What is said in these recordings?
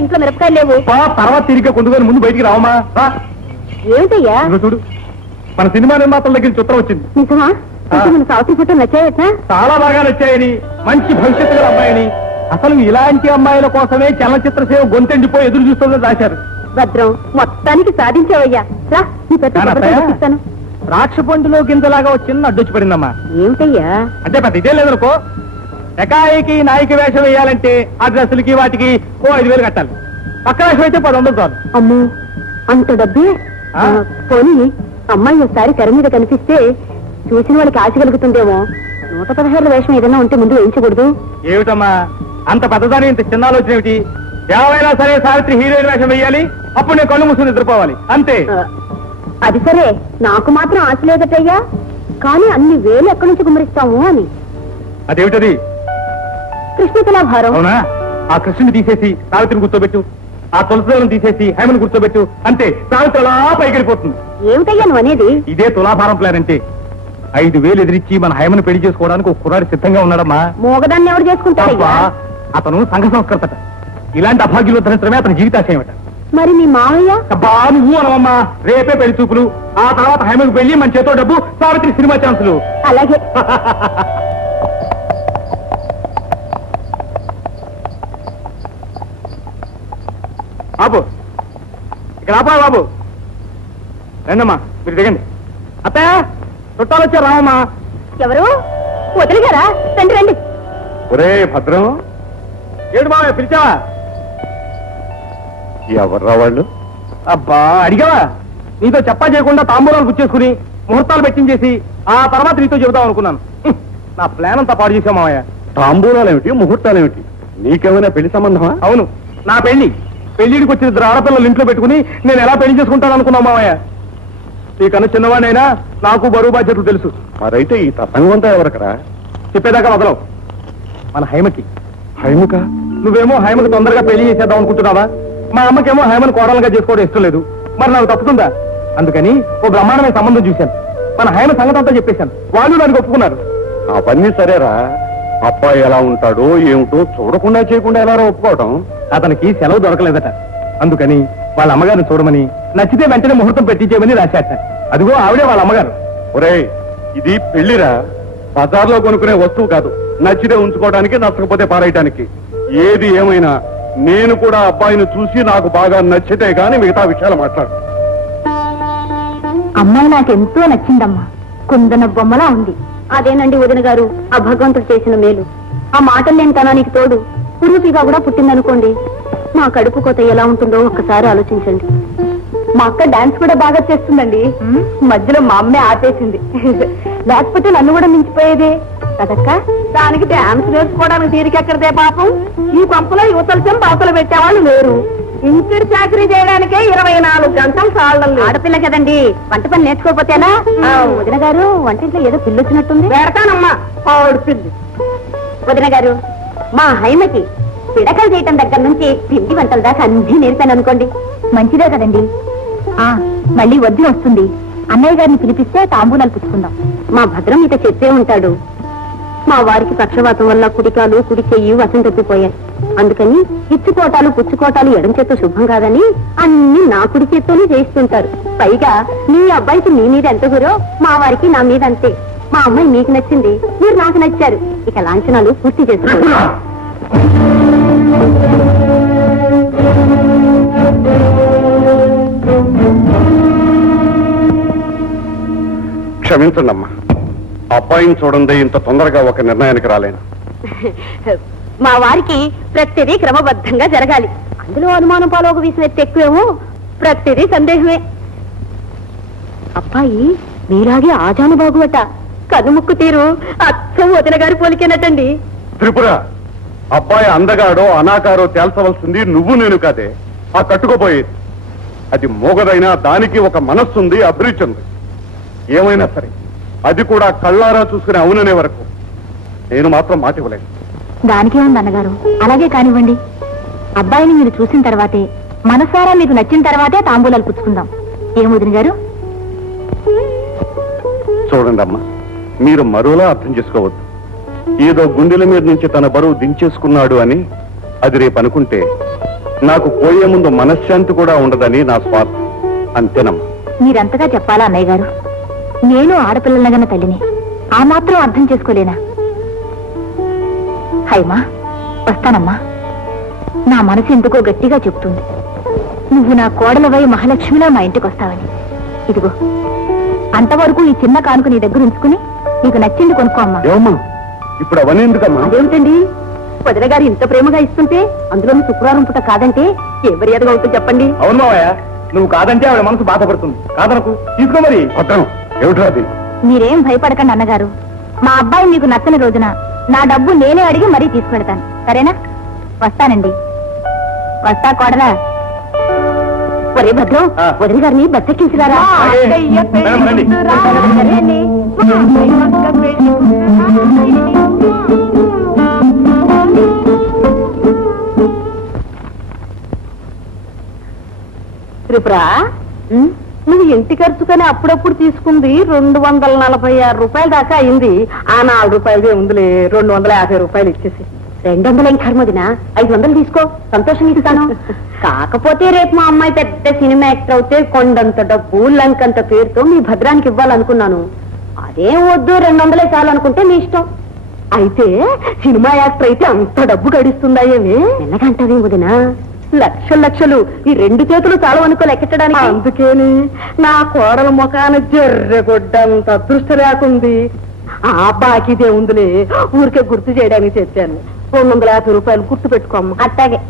ఇంట్లో మిరపకాయలు లేవు. తర్వాత తిరిగి కొందుకొని ముందు బయటికి రావమ్మా. ఏమిటయ్యా చూడు, మన సినిమా నిర్మాతల దగ్గర చిత్రం వచ్చింది. నిజమా? మన సావిత్రి ఫోటో నచ్చాయట? చాలా బాగా నచ్చాయని, మంచి భవిష్యత్తు గల అమ్మాయిని, అసలు ఇలాంటి అమ్మాయిల కోసమే చలనచిత్ర సేవ గొంతెండిపోయి ఎదురు చూస్తుందని రాశారు. భద్రం, మొత్తానికి సాధించావయ్యా. ద్రాక్ష పండులో గింజలాగా వచ్చింది అడ్డొచ్చి పడిందమ్మా. ఏమిటయ్యా అంటే పెద్ద ఇదే లేదనుకో. ఎకాయికి నాయక వేషం వేయాలంటే ఆ డ్రెస్సులకి వాటికి 5,000 కట్టాలి. పక్క వేషం అయితే 10,000 చాలు. అమ్మో, అంత డబ్బే? పోనీ అమ్మాయి ఒకసారి తెర మీద కనిపిస్తే చూసిన వాళ్ళకి ఆశ కలుగుతుందేమో. 116 వేషం ఏదైనా ఉంటే ముందు వేయించకూడదు? ఏమిటమ్మా అంత పెద్దదాని ఇంత చిన్న ఆలోచన ఏమిటి? ఎవరైనా సరే సావిత్రి హీరోయిన్ వేషం వేయాలి, అప్పుడు నేను కళ్ళు మూసుకుని నిద్రపోవాలి, అంతే. అది సరే, నాకు మాత్రం ఆశ లేదటయ్యా. కానీ అన్ని వేలు ఎక్కడి నుంచి గుమ్మరిస్తాము అని. అదేమిటది? కృష్ణ తులాభారం. అవునా? ఆ కృష్ణుని తీసేసి సావిత్రిని కూర్చోబెట్టు, ఆ తులసిని తీసేసి హేమను కూర్చోబెట్టు, అంతే. సావిత్రి అలా పైకెళ్ళిపోతుంది. ఏమిటయ్యా నువ్వు అనేది? ఇదే తులాభారం ప్లాన్ అంటే. 5,000 ఎదిరించి మన హేమను పెళ్లి చేసుకోవడానికి ఒక కుర్రాడు సిద్ధంగా ఉన్నాడమ్మా. మోగదాన్ని ఎవరు చేసుకుంటాడయ్యా? అతను సంఘ సంస్కృతట. ఇలాంటి అభాగ్యులు ధరించడమే అతని జీవితాశయమట. మరి మీ మామయ్య? నువ్వు అనవమ్మా. రేపే పెళ్లి చూపులు, ఆ తర్వాత హేమకు పెళ్లి, మన చేతో డబ్బు, సావిత్రి సినిమా ఛాన్సులు. అలాగే. బాబు ఇక్కడ ఆపా బాబు. రండమ్మా, మీరు దిగండి. అత్తా చుట్టాలు వచ్చారు, రావమ్మా. ఎవరు? వదిలిగారా? రండి రండి. ఒరే భద్రం, ఏడు బాబు పిలిచావా? ఎవర్రా వాళ్ళు? అబ్బా అడిగావా? నీతో చెప్పా చేయకుండా తాంబూలాలు గుచ్చేసుకుని ముహూర్తాలు పెట్టించేసి ఆ తర్వాత నీతో చెబుదాం అనుకున్నాను. నా ప్లాన్ అంతా పాడు చేసావు మావయ్య. తాంబూలాలేమిటి, ముహూర్తాలేమిటి? నీకేమైనా పెళ్లి సంబంధమా? అవును, నా పెళ్లిడికి వచ్చిన 2 ఆడపిల్లలు ఇంట్లో పెట్టుకుని నేను ఎలా పెళ్లి చేసుకుంటాను అనుకున్నావు మావయ్య. నీకన్నా చిన్నవాడినైనా నాకు బరువు బాధ్యతలు తెలుసు. మరైతే ఈ తతంగం అంతా ఎవరికరా? చెప్పేదాకా వదలవు. మన హైమకి. హైముక? నువ్వేమో హైమకి తొందరగా పెళ్లి చేసేద్దాం అనుకుంటున్నావా? మా అమ్మకేమో హైమను కోడలుగా చేసుకోవడం ఇష్టం లేదు. మరి నాకు తప్పుతుందా? అందుకని ఓ బ్రహ్మాండమైన సంబంధం చూశాను. మన హైమ సంగతి అంతా చెప్పేశాను. వాళ్ళు దానికి ఒప్పుకున్నారు. అవన్నీ సరేరా, అబ్బాయి ఎలా ఉంటాడో ఏమిటో చూడకుండా చేయకుండా ఎలా ఒప్పుకోవటం? అతనికి సెలవు దొరకలేదట. అందుకని వాళ్ళ అమ్మగారిని చూడమని, నచ్చితే వెంటనే ముహూర్తం పెట్టించేయమని రాశాట. అదిగో ఆవిడే వాళ్ళ అమ్మగారు. ఒరేయ్, ఇది పెళ్లిరా, బజార్లో కొనుక్కునే వస్తువు కాదు. నచ్చితే ఉంచుకోవడానికి, నచ్చకపోతే పారేయటానికి. ఏది ఏమైనా నేను కూడా అబ్బాయిని చూసి నాకు బాగా నచ్చితే గాని మిగతా విషయాలు మాట్లాడు. అమ్మాయి నాకెంతో నచ్చిందమ్మా. కుందన బొమ్మలా ఉంది. అదేనండి వదిన గారు, ఆ భగవంతుడు చేసిన మేలు. ఆ మాటలు లేని తనానికి తోడు పురుపిగా కూడా పుట్టిందనుకోండి, మా కడుపు కోత ఎలా ఉంటుందో ఒక్కసారి ఆలోచించండి. మా అక్క డాన్స్ కూడా బాగా చేస్తుందండి. మధ్యలో మా అమ్మే ఆపేసింది. లేకపోతే నన్ను కూడా మించిపోయేదే కదక్క. దానికి డాన్స్ నేర్చుకోవడానికి తీరికెక్కడదే పాపం. ఈ పంపలో యువతలసం పాపలు పెట్టేవాళ్ళు లేరు. ఇంటి చాకరీ చేయడానికే 24 గంటలు చాలు. ఆడపిల్ల కదండి, వంట పని నేర్చుకోకపోతేనా? వదిన గారు, వంటింట్లో ఏదో పిల్లి వచ్చినట్టుంది. పెడతానమ్మా ఆవిడ పిల్లి. వదిన గారు, మా హైమకి పిడకలు చేయటం దగ్గర నుంచి పిండి వంటల దాకా అన్ని నేర్పాను అనుకోండి. మంచిదే కదండి. మళ్ళీ వద్దు వస్తుంది. అన్నయ్య గారిని పిలిపిస్తే తాంబూలాలు పుచ్చుకుందాం. మా భద్రం ఇక చెప్పే ఉంటాడు. మా వారికి పక్షవాతం వల్ల కుడికాలు కుడి చెయ్యి వశం తప్పిపోయాయి. అందుకని ఇచ్చుకోటాలు పుచ్చుకోటాలు ఎడం చేత్తో శుభం కాదని అన్ని నా కుడి చేత్తోనే చేయిస్తుంటారు. పైగా మీ అబ్బాయికి మీ మీద ఎంత గురో మా వారికి నా మీద అంతే. మా అమ్మాయి మీకు నచ్చింది, మీరు నాకు నచ్చారు. ఇక లాంఛనాలు పూర్తి చేసుకోండి. క్షమించండమ్మా, అబ్బాయిని చూడండి ఇంత తొందరగా ఒక నిర్ణయానికి రాలేను. మా వారికి ప్రతిదీ క్రమబద్ధంగా జరగాలి. అందులో అనుమానం పాలోక విషయం ఎక్కువేమో, ప్రతిదీ సందేహమే. అబ్బాయి మీలాగే ఆజానుబాగువట. కనుముక్కు తీరు అచ్చం వదిన గారి పోలికేనటండి. త్రిపుర, అబ్బాయి అందగాడో అనాకారో తేల్చవలసింది నువ్వు నేను కాదే, ఆ కట్టుకోపోయేది. అది మోగదైనా దానికి ఒక మనస్సుంది, అభిరుచి ఉంది. ఏమైనా సరే అది కూడా కళ్ళారా చూసుకునే అవుననే వరకు నేను మాత్రం మాట ఇవ్వలేను. దానికే ఉంది అన్నగారు, అలాగే కానివ్వండి. అబ్బాయిని మీరు చూసిన తర్వాతే, మనసారా మీకు నచ్చిన తర్వాతే తాంబూలాలు పుచ్చుకుందాం. ఏం వదిన గారు? చూడండి అమ్మా, మీరు మరోలా అర్థం చేసుకోవద్దు. ఏదో గుండెల మీద నుంచి తన బరువు దించేసుకున్నాడు అని అది రేపు అనుకుంటే నాకు పోయే ముందు మనశ్శాంతి కూడా ఉండదని నా స్వార్థం. అంతేనమ్మా. మీరంతగా చెప్పాలా అన్నయ్య గారు? నేను ఆడపిల్లలగన్న తల్లిని ఆ మాత్రం అర్థం చేసుకోలేనా? హైమా, వస్తానమ్మా. నా మనసు ఎందుకో గట్టిగా చెప్తుంది, నువ్వు నా కోడలవై మహాలక్ష్మిలా మా ఇంటికి వస్తావని. ఇదిగో, అంతవరకు ఈ చిన్న కానుక నీ దగ్గర ఉంచుకుని నీకు నచ్చింది కొనుక్కో అమ్మా. ఏమమ్మా ఇప్పుడు అవన్నీ ఎందుకమ్మా? అదేమిటండి, వదిన గారు ఇంత ప్రేమగా ఇస్తుంటే అందులో శుక్రవారం పూట కాదంటే ఏ మర్యాదగా అవుతుంది చెప్పండి? అవును మావయ్య, నువ్వు కాదంటే ఆవిడ మనసు బాధపడుతుంది. కాదనకు, తీసుకో మరి. వద్దాను. ఏమిట్రా అది? మీరేం భయపడకండి అన్నగారు. మా అబ్బాయి మీకు నచ్చని రోజున నా డబ్బు నేనే అడిగి మరీ తీసుకెడతాను, సరేనా? వస్తానండి. వస్తా కోడలా. ఒరే భద్రం, ఆ. వదిన గారిని బస్సెక్కించిరారా? మేడం, రండి. త్రిపుర, నువ్వు ఇంటి ఖర్చుకని అప్పుడప్పుడు తీసుకుంది 246 రూపాయల దాకా అయింది. ఆ 4 రూపాయలదే ఉందిలే, 250 రూపాయలు ఇచ్చేసి. 200 ఏం కర్మదిన, 500 తీసుకో, సంతోషం ఇస్తాను. కాకపోతే రేపు మా అమ్మాయి పెద్ద సినిమా యాక్టర్ అవుతే కొండంత డబ్బు లంకంత పేరుతో మీ భద్రానికి ఇవ్వాలనుకున్నాను. అదేం వద్దు, 200 చాలు అనుకుంటే మీ ఇష్టం. అయితే సినిమా యాక్టర్ అయితే అంత డబ్బు గడిస్తుందా ఏమి? ఎన్నగంటది వదినా, లక్షలు లక్షలు ఈ 2 చేతులు చాలు అనుకో లెక్కెట్టడానికి. అందుకేని నా కోడల ముఖాన జర్రెగొడ్డంత అదృష్టం లేకుంది. ఆ బాకీదే ఉందిలే, ఊరికే గుర్తు చేయడానికి చెప్పాను. 250 రూపాయలు గుర్తు పెట్టుకోమ్మ. అట్టాగే.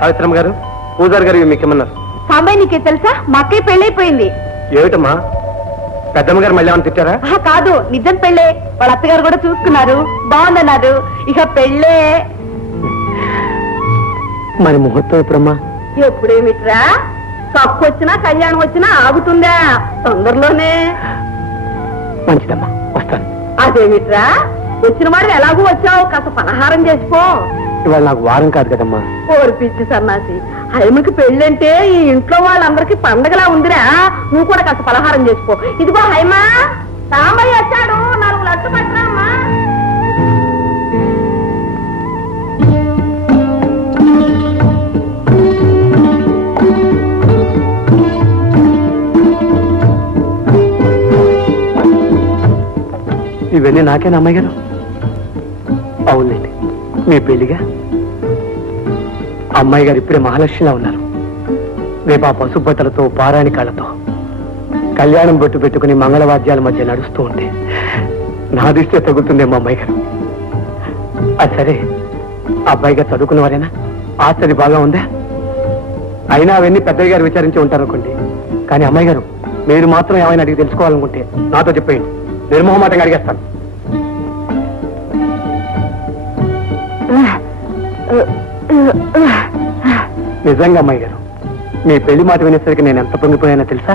సావిత్రమ్మ గారు, పూజారి గారు మీకేమన్నారు? సాంబాయి, నీకే తెలుసా మా అక్కయ్య పెళ్ళైపోయింది. ఏమిటమ్మా, పెద్దమ్మ గారు మళ్ళీ ఏమైనా తిట్టారా? కాదు, నిజం పెళ్ళే. వాళ్ళ అత్తగారు కూడా చూసుకున్నారు, బాగుందన్నారు. ఇక పెళ్ళే. మరి ముహూర్తం ఎప్పుడమ్మా? ఎప్పుడేమిట్రా, కప్పు వచ్చినా కళ్యాణం వచ్చినా ఆగుతుందా? తొందరలోనే. మంచిదమ్మా, వస్తాను. అదేమిట్రా, వచ్చిన వాడు ఎలాగూ వచ్చావు, కాస్త పలహారం చేసుకో. ఇవాళ నాకు వారం కాదు కదమ్మా. ఓడిపిచ్చి సన్నాసి, హైమకి పెళ్ళంటే ఈ ఇంట్లో వాళ్ళందరికీ పండగలా ఉందిరా. నువ్వు కూడా కాస్త పలహారం చేసుకో. ఇదిగో హైమా, సాంబయ్య వచ్చాడు, 4 లడ్డు పట్టరా అమ్మా. ఇవన్నీ నాకేనా అమ్మాయి గారు? అవునండి, మీ పెళ్లిగా. అమ్మాయి గారు ఇప్పుడే మహాలక్ష్మిలా ఉన్నారు. రేపు ఆ పసుపతలతో పారాణి కాళ్ళతో కళ్యాణం బొట్టు పెట్టుకుని మంగళవాద్యాల మధ్య నడుస్తూ ఉంటే నా దృష్టి తగ్గుతుందేమో అమ్మాయి గారు. అది సరే, అబ్బాయి గారు చదువుకున్నవారేనా? ఆస్తి బాగా ఉందా? అయినా అవన్నీ పెద్దయ్య గారు విచారించి ఉంటారనుకోండి. కానీ అమ్మాయి గారు, మీరు మాత్రం ఏమైనా అడిగి తెలుసుకోవాలనుకుంటే నాతో చెప్పేయండి, నిర్మోహమాటంగా అడిగేస్తాను. నిజంగా అమ్మాయి గారు, మీ పెళ్లి మాట వినేసరికి నేను ఎంత పొంగిపోయానో తెలుసా?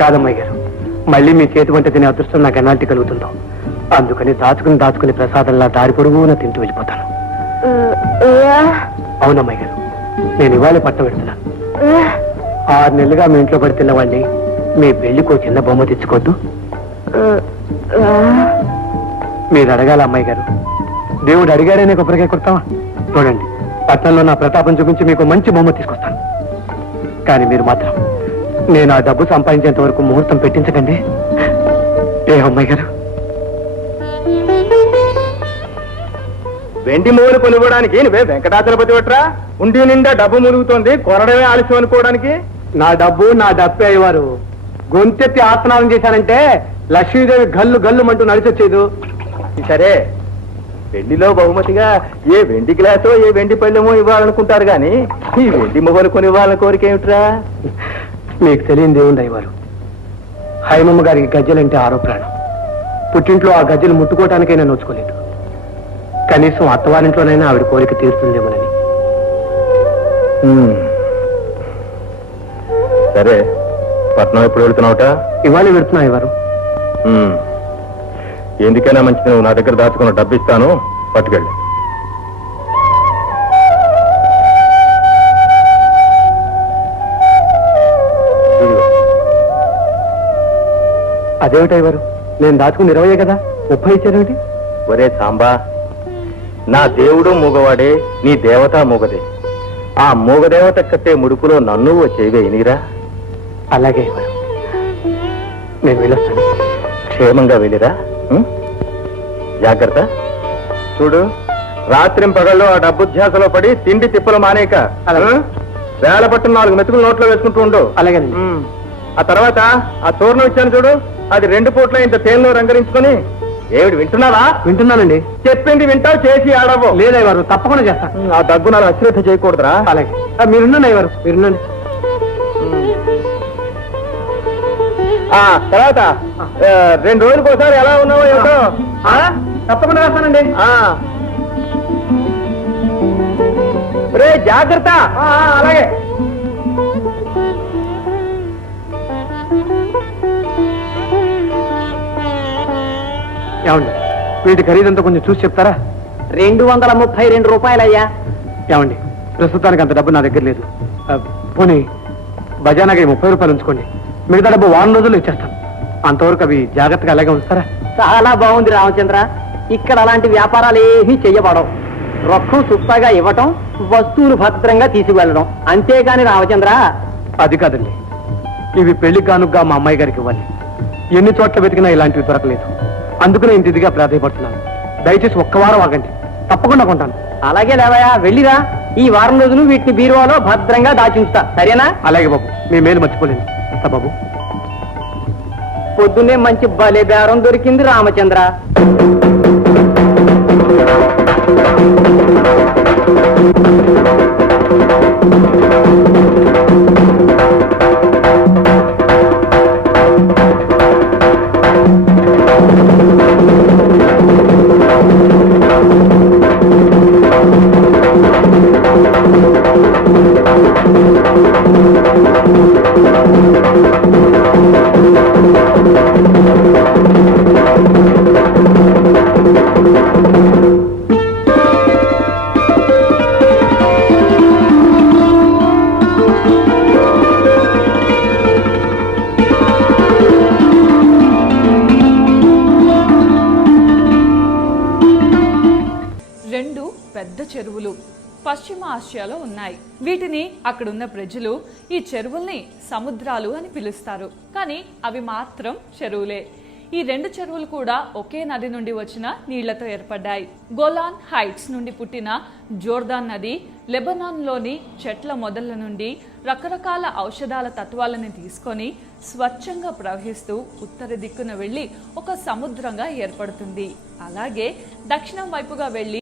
కాదమ్మాయి గారు, మళ్ళీ మీ చేతి వంట తినే అదృష్టం నాకు ఎలాంటి కలుగుతుందో, అందుకని దాచుకుని ప్రసాదంలా దారి పొడుగున తింటూ వెళ్ళిపోతాను. అవునమ్మాయి గారు, నేను ఇవాళ పట్టం పెడుతున్నాను. 6 నెలలుగా మీ ఇంట్లో పడి తిన్నవాడిని మీ పెళ్లికి ఓ చిన్న బొమ్మ తెచ్చుకోవద్దు? మీరు అడగాల అమ్మాయి గారు. దేవుడు అడిగాడనే కొబ్బరికాయ కొడతావా? చూడండి, పట్టణంలో నా ప్రతాపం చూపించి మీకు మంచి బొమ్మ తీసుకొస్తాను. కానీ మీరు మాత్రం నేను ఆ డబ్బు సంపాదించేంత వరకు ముహూర్తం పెట్టించకండి. ఏ అమ్మాయి గారు? వెండి మూలు కొనుక్కోవడానికి నువ్వే వెంకటాచలపతి పట్రా? ఉండి నిండా డబ్బు ములుగుతోంది, కొనడమే ఆలస్యం అనుకోవడానికి. నా డబ్బు నా డబ్బే అయ్యేవారు. గొంతెత్తి ఆసనాలు చేశానంటే లక్ష్మీదేవి గల్లు గల్లు అంటూ నడిచొచ్చేదు. సరే, పెళ్లిలో బహుమతిగా ఏ వెండి గ్లాసో ఏ వెండి పళ్ళెమో ఇవ్వాలనుకుంటారు గాని ఈ వెండి మొగలు కొని ఇవ్వాలని కోరిక ఏమిట్రా? మీకు తెలియని దేవుంది అయ్యవారు. హైమమ్మ గారికి గజ్జలంటే ఆరోపణం. పుట్టింట్లో ఆ గజ్జలు ముట్టుకోవటానికైనా నోచుకోలేదు. కనీసం అత్తవారింట్లోనైనా ఆవిడ కోరిక తీరుతుందేమోనని. సరే, పట్నం ఎప్పుడు వెళ్తున్నావుట? ఇవాళ వెళ్తున్నా అయ్యవారు. ఎందుకైనా మంచిది, నువ్వు నా దగ్గర దాచుకున్న డబ్బు ఇస్తాను, పట్టుకెళ్ళి. అదేమిటయ్యవారు, నేను దాచుకుని 20 కదా, 30 ఇచ్చారేమిటి? ఒరే సాంబా, నా దేవుడు మూగవాడే, నీ దేవత మూగదే. ఆ మూగదేవత కట్టే ముడుపులో నన్ను ఓ చేయవేయనిరా. అలాగే అయ్యవారు, నేను వెళ్ళొస్తాను. క్షేమంగా వెళ్ళిరా. ఉం? జాగ్రత్త. చూడు, రాత్రింపగల్లో ఆ డబ్బు ధ్యాసలో పడి తిండి తిప్పలు మానేక అలాగే. వేల పట్టు 4 మెతుకులు నోట్లో వేసుకుంటూ ఉండు. అలాగేనండి. ఆ తర్వాత ఆ చూర్ణం ఇచ్చాను చూడు, అది 2 పూట్ల ఇంత తేనెలో రంగరించుకొని. ఏమిటి వింటున్నావా? వింటున్నానండి. చెప్పింది వింటావు, చేసి ఆడవు. లేదయ్యవారు, తప్పకుండా చేస్తాను. ఆ దగ్గు నాలో అశ్రద్ధ చేయకూడదురా. అలాగే. మీరున్నాను అయ్యవారు, మీరున్నాను. తర్వాత 2 రోజులకు ఒకసారి ఎలా ఉన్నావో ఏమిటో. తప్పకుండా చేస్తానండి. రే జాగ్రత్త. అలాగే. ఏమండి, వీటి ఖరీదంతా కొంచెం చూసి చెప్తారా? 232 రూపాయలయ్యా. ఏమండి, ప్రస్తుతానికి అంత డబ్బు నా దగ్గర లేదు. పోనీ బజానాకి 30 రూపాయలు ఉంచుకోండి, మిగతా డబ్బు 1 రోజుల్లో ఇచ్చేస్తాను. అంతవరకు అవి జాగ్రత్తగా అలాగే ఉంచుతారా? చాలా బాగుంది రామచంద్ర. ఇక్కడ అలాంటి వ్యాపారాలు ఏమీ చెయ్యబడవు. రొక్కం సుప్తాగా ఇవ్వటం, వస్తువులు భద్రంగా తీసుకువెళ్ళడం, అంతేగాని రామచంద్ర. అది కాదండి, ఇవి పెళ్లి కానుగ్గా మా అమ్మాయి గారికి ఇవ్వాలి. ఎన్ని చోట్ల వెతికినా ఇలాంటివి దొరకలేదు. అందుకనే ఇంత ఇదిగా ప్రాధాయపడుతున్నాను. దయచేసి ఒక్క వారం ఆగండి, తప్పకుండా కొంటాను. అలాగే లేవయ్యా, వెళ్ళిరా. ఈ వారం రోజులు వీటిని బీరువాలో భద్రంగా దాచుంచుతా, సరేనా? అలాగే బాబు, మీ మేలు మర్చిపోలేను. వస్తా బాబు. పొద్దున్నే మంచి బలే బేరం దొరికింది రామచంద్ర. రెండు పెద్ద చెరువులు పశ్చిమ ఆసియాలో ఉన్నాయి. వీటిని అక్కడున్న ప్రజలు ఈ చెరువుల్ని సముద్రాలు అని పిలుస్తారు. కానీ అవి మాత్రం చెరువులే. ఈ 2 చెరువులు కూడా ఒకే నది నుండి వచ్చిన నీళ్లతో ఏర్పడ్డాయి. గోలాన్ హైట్స్ నుండి పుట్టిన జోర్దాన్ నది లెబనాన్లోని చెట్ల మొదళ్ల నుండి రకరకాల ఔషధాల తత్వాలను తీసుకొని స్వచ్ఛంగా ప్రవహిస్తూ ఉత్తర దిక్కున వెళ్లి ఒక సముద్రంగా ఏర్పడుతుంది. అలాగే దక్షిణం వైపుగా వెళ్లి